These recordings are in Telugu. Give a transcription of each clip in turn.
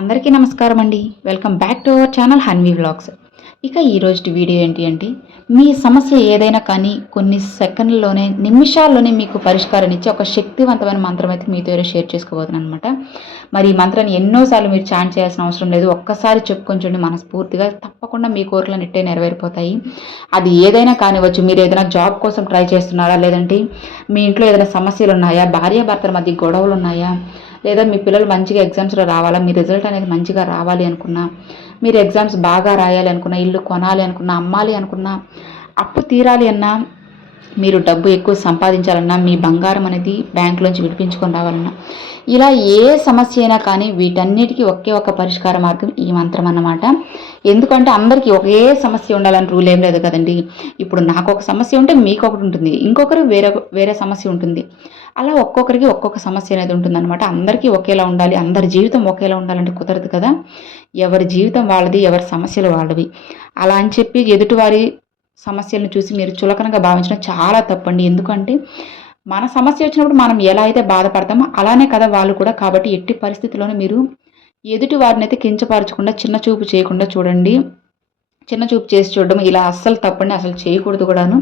అందరికీ నమస్కారం అండి. Welcome back to our channel Hanvi vlogs ఇక ఈరోజు వీడియో ఏంటి అంటే మీ సమస్య ఏదైనా కానీ కొన్ని సెకండ్లోనే నిమిషాల్లోనే మీకు పరిష్కారం ఇచ్చే ఒక శక్తివంతమైన మంత్రం అయితే మీతో షేర్ చేసుకోబోతున్నాను అనమాట మరి ఈ మంత్రాన్ని ఎన్నోసార్లు మీరు ఛాన్ చేయాల్సిన అవసరం లేదు. ఒక్కసారి చెప్పుకొని చూడండి మనస్ఫూర్తిగా తప్పకుండా మీ కోరికలు నెట్టే నెరవేరిపోతాయి. అది ఏదైనా కానివ్వచ్చు మీరు ఏదైనా జాబ్ కోసం ట్రై చేస్తున్నారా? లేదంటే మీ ఇంట్లో ఏదైనా సమస్యలు ఉన్నాయా? భార్యాభర్తల మధ్య గొడవలు ఉన్నాయా? లేదా మీ పిల్లలు మంచిగా ఎగ్జామ్స్లో రావాలా? మీ రిజల్ట్ అనేది మంచిగా రావాలి అనుకున్నా మీరు ఎగ్జామ్స్ బాగా రాయాలి అనుకున్నా ఇల్లు కొనాలి అనుకున్నా అమ్మాలి అనుకున్నా అప్పు తీరాలి అన్నా మీరు డబ్బు ఎక్కువ సంపాదించాలన్నా మీ బంగారం అనేది బ్యాంకులోంచి విడిపించుకొని రావాలన్నా. ఇలా ఏ సమస్య అయినా కానీ వీటన్నిటికీ ఒకే ఒక పరిష్కార మార్గం ఈ మంత్రం అన్నమాట. ఎందుకంటే అందరికీ ఒకే సమస్య ఉండాలని రూల్ ఏం లేదు కదండి. ఇప్పుడు నాకు ఒక సమస్య ఉంటే మీకు ఒకటి ఉంటుంది. ఇంకొకరు వేరే వేరే సమస్య ఉంటుంది. అలా ఒక్కొక్కరికి ఒక్కొక్క సమస్య అనేది ఉంటుందన్నమాట. అందరికీ ఒకేలా ఉండాలి. అందరి జీవితం ఒకేలా ఉండాలంటే కుదరదు కదా. ఎవరి జీవితం వాళ్ళది ఎవరి సమస్యలు వాళ్ళవి. అలా అని చెప్పి ఎదుటివారి సమస్యలను చూసి మీరు చులకనగా భావించడం చాలా తప్పండి. ఎందుకంటే మన సమస్య వచ్చినప్పుడు మనం ఎలా అయితే బాధపడతామో అలానే కదా వాళ్ళు కూడా. కాబట్టి ఎట్టి పరిస్థితుల్లోనూ మీరు ఎదుటి వారిని అయితే కించపరచకుండా చిన్న చూపు చేయకుండా చూడండి. చిన్న చూపు చేసి చూడడం ఇలా అస్సలు తప్పండి అసలు చేయకూడదు కూడాను.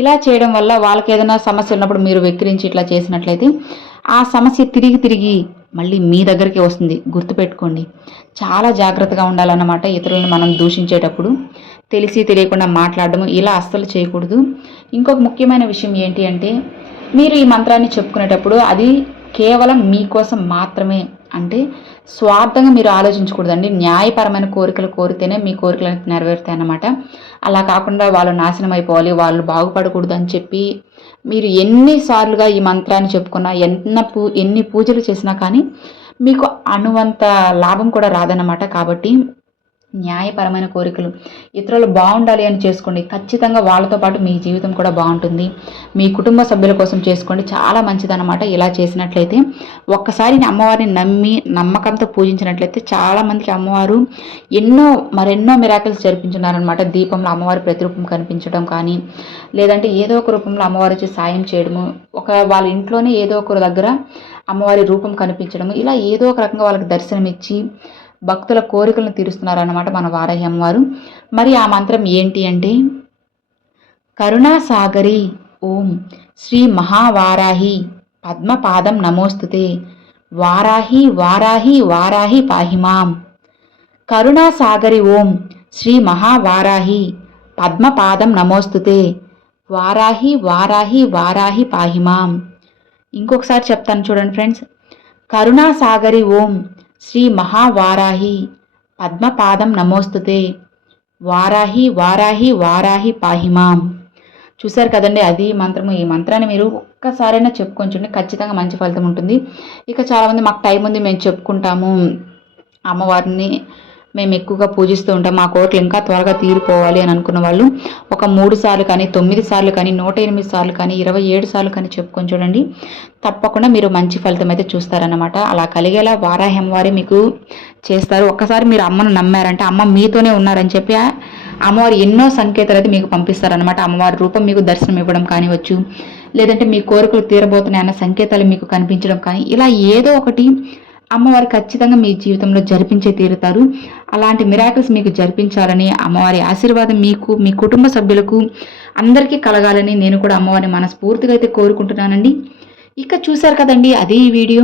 ఇలా చేయడం వల్ల వాళ్ళకి ఏదైనా సమస్య ఉన్నప్పుడు మీరు వెక్కిరించి ఇట్లా చేసినట్లయితే ఆ సమస్య తిరిగి తిరిగి మళ్ళీ మీ దగ్గరికి వస్తుంది. గుర్తుపెట్టుకోండి. చాలా జాగ్రత్తగా ఉండాలన్నమాట ఇతరులను మనం దూషించేటప్పుడు. తెలిసి తెలియకుండా మాట్లాడడం ఇలా అస్సలు చేయకూడదు. ఇంకొక ముఖ్యమైన విషయం ఏంటి అంటే మీరు ఈ మంత్రాన్ని చెప్పుకునేటప్పుడు అది కేవలం మీకోసం మాత్రమే అంటే స్వార్థంగా మీరు ఆలోచించకూడదండి. న్యాయపరమైన కోరికలు కోరితేనే మీ కోరికలు నెరవేరుతాయి అన్నమాట. అలా కాకుండా వాళ్ళు నాశనం అయిపోవాలి వాళ్ళు బాగుపడకూడదు అని చెప్పి మీరు ఎన్నిసార్లుగా ఈ మంత్రాన్ని చెప్పుకున్నా ఎన్న పూ ఎన్ని పూజలు చేసినా కానీ మీకు అనువంత లాభం కూడా రాదన్నమాట. కాబట్టి న్యాయపరమైన కోరికలు. ఇతరులు బాగుండాలి అని చేసుకోండి. ఖచ్చితంగా వాళ్ళతో పాటు మీ జీవితం కూడా బాగుంటుంది. మీ కుటుంబ సభ్యుల కోసం చేసుకోండి. చాలా మంచిదన్నమాట ఇలా చేసినట్లయితే. ఒక్కసారి అమ్మవారిని నమ్మి నమ్మకంతో పూజించినట్లయితే చాలామందికి అమ్మవారు ఎన్నో మరెన్నో మిరాకిల్స్ జరిపించున్నారనమాట దీపంలో అమ్మవారి ప్రతిరూపం కనిపించడం కానీ లేదంటే ఏదో ఒక రూపంలో అమ్మవారు వచ్చి సాయం చేయడము ఒక వాళ్ళ ఇంట్లోనే ఏదో ఒకరి దగ్గర అమ్మవారి రూపం కనిపించడము ఇలా ఏదో ఒక రకంగా వాళ్ళకి దర్శనం ఇచ్చి భక్తుల కోరికలను తీరుస్తున్నారన్నమాట మన వారాహి అమ్మవారు మరి ఆ మంత్రం ఏంటి అంటే కరుణాసాగరి ఓం శ్రీ మహావారాహి పద్మపాదం నమోస్తుతే వారాహి వారాహి వారాహి పాహిమాం కరుణాసాగరి ఓం శ్రీ మహావారాహి పద్మపాదం నమోస్తుతే వారాహి వారాహి వారాహి పాహిమాం ఇంకొకసారి చెప్తాను చూడండి ఫ్రెండ్స్. కరుణాసాగరి ఓం శ్రీ మహావారాహి పద్మపాదం నమోస్తుతే. వారాహి వారాహి వారాహి పాహిమాం చూసారు కదండి అది మంత్రము ఈ మంత్రాన్ని మీరు ఒక్కసారైనా చెప్పుకొని చూడండి ఖచ్చితంగా మంచి ఫలితం ఉంటుంది. ఇక చాలామంది మాకు టైం ఉంది మేము చెప్పుకుంటాము. అమ్మవారిని మేము ఎక్కువగా పూజిస్తూ ఉంటాం. మా కోరికలు ఇంకా త్వరగా తీరిపోవాలి అని అనుకున్న వాళ్ళు ఒక మూడు సార్లు కానీ తొమ్మిది సార్లు కానీ నూట ఎనిమిది సార్లు కానీ ఇరవై ఏడు సార్లు కానీ చెప్పుకొని చూడండి. తప్పకుండా మీరు మంచి ఫలితం అయితే చూస్తారన్నమాట. అలా కలిగేలా వారాహ్యం వారి మీకు చేస్తారు. ఒక్కసారి మీరు అమ్మను నమ్మారంటే అమ్మ మీతోనే ఉన్నారని చెప్పి అమ్మవారు ఎన్నో సంకేతాలు అయితే మీకు పంపిస్తారనమాట అమ్మవారి రూపం మీకు దర్శనం ఇవ్వడం కానివచ్చు లేదంటే మీ కోరికలు తీరబోతున్నాయి అన్న సంకేతాలు మీకు కనిపించడం కానీ ఇలా ఏదో ఒకటి అమ్మవారు ఖచ్చితంగా మీ జీవితంలో జరిపించే తీరుతారు. అలాంటి మిరాకిల్స్ మీకు జరిపించాలని అమ్మవారి ఆశీర్వాదం మీకు మీ కుటుంబ సభ్యులకు అందరికీ కలగాలని నేను కూడా అమ్మవారిని మనస్ఫూర్తిగా అయితే కోరుకుంటున్నానండి. ఇక చూశారు కదండి అదే ఈ వీడియో.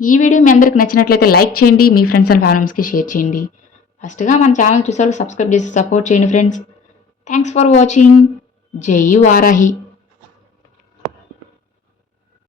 ఈ వీడియో మీ అందరికి నచ్చినట్లయితే లైక్ చేయండి మీ ఫ్రెండ్స్ అండ్ ఫ్యామిలీస్కి షేర్ చేయండి. ఫస్ట్గా మన ఛానల్ చూసారు సబ్స్క్రైబ్ చేసి సపోర్ట్ చేయండి ఫ్రెండ్స్ థ్యాంక్స్ ఫర్ వాచింగ్ జై వారాహి.